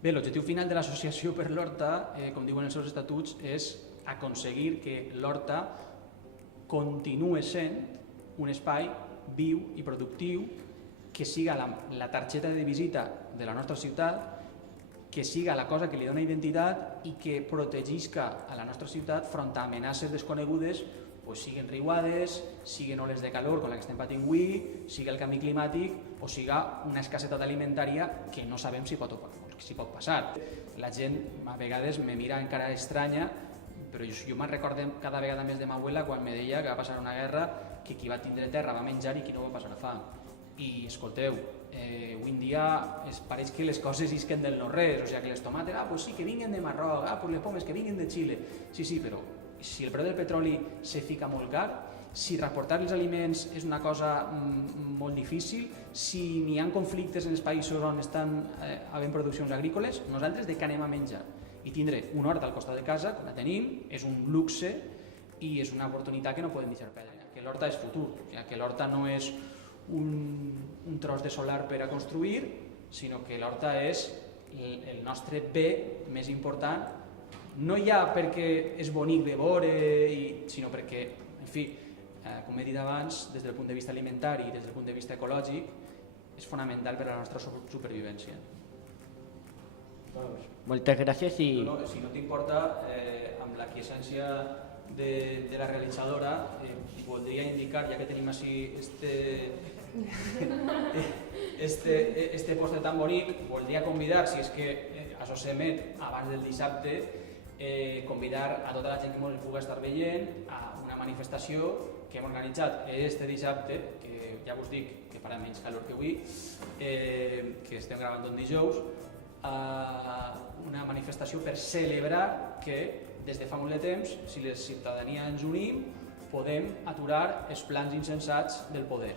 Bé, l'objectiu final de l'Associació per l'Horta, com diuen els seus estatuts, és aconseguir que l'Horta continuï sent un espai viu i productiu, que siga la targeta de visita de la nostra ciutat, que siga la cosa que li dona identitat i que protegisca a la nostra ciutat front a amenaces desconegudes, siguin riuades, siguin oles de calor com la que estem patint avui, sigui el canvi climàtic o siga una escassetat alimentària que no sabem si pot passar. La gent a vegades me mira encara estranya, però jo me'n recordo cada vegada més de ma abuela quan me deia que va passar una guerra, que qui va tindre terra va menjar i qui no va passar fam. I escolteu, avui en dia pareix que les coses isquen del no-res, o sigui que les tomates, pues sí, que vinguen de Marroc, pues les pomes que vinguen de Xile. Sí, però si el preu del petroli se fica molt car, si transportar els aliments és una cosa molt difícil, si n'hi ha conflictes en els països on estan havent produccions agrícoles, nosaltres de què anem a menjar? I tindre una horta al costat de casa, com la tenim, és un luxe i és una oportunitat que no podem deixar perdre. Que l'horta és futur, que l'horta no és un tros de solar per a construir, sinó que l'horta és el nostre bé més important, no ja perquè és bonic de veure, sinó perquè, en fi, com he dit abans, des del punt de vista alimentari i des del punt de vista ecològic, és fonamental per a la nostra supervivència. Moltes gràcies i... Si no t'importa, amb la quiescència de la realitzadora, voldria indicar, ja que tenim així este postre tan bonic, voldria convidar, si és que això s'emet abans del dissabte, convidar a tota la gent que ens pugui estar veient a una manifestació que hem organitzat este dissabte, que ja us dic que farà menys calor que avui, que estem gravant un dijous, una manifestació per celebrar que des de fa molt de temps, si la ciutadania ens unim, podem aturar els plans insensats del poder.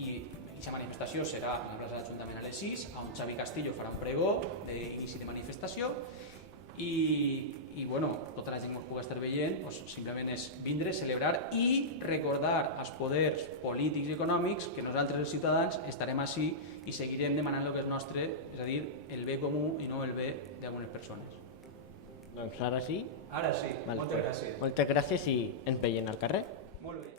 I aquesta manifestació serà a la plaça de l'Ajuntament a les 6, on Xavi Castillo farà un pregó d'inici de manifestació i tota la gent que ens pugui estar veient simplement és vindre, celebrar i recordar als poders polítics i econòmics que nosaltres els ciutadans estarem així i seguirem demanant el que és nostre, és a dir, el bé comú i no el bé d'algunes persones. Doncs ara sí. Ara sí, moltes gràcies. Moltes gràcies i ens veiem al carrer. Molt bé.